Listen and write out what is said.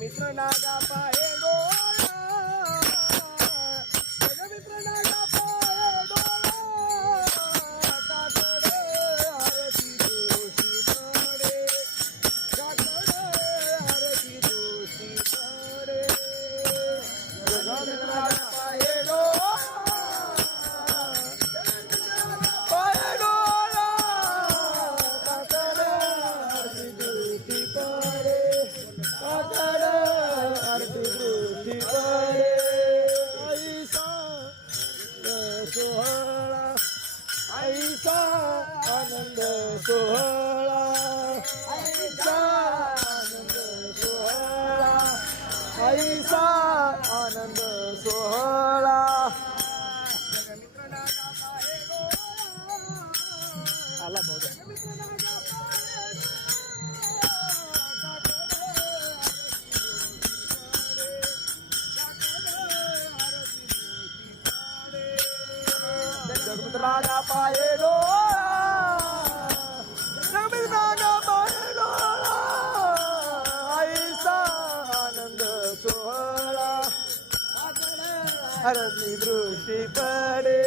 ಮಿತ್ರನಾದ ಪಾಯೇಡು सोहळा आईचा आनंद सोहळा. आईचा आनंद सोहळा आईचा आनंद सोहळा. आला भाऊ राजा पाये डोळा रवींद्र राजा पाये डोळा आईचा आनंद सोहळा. अरणी दृष्टी पडे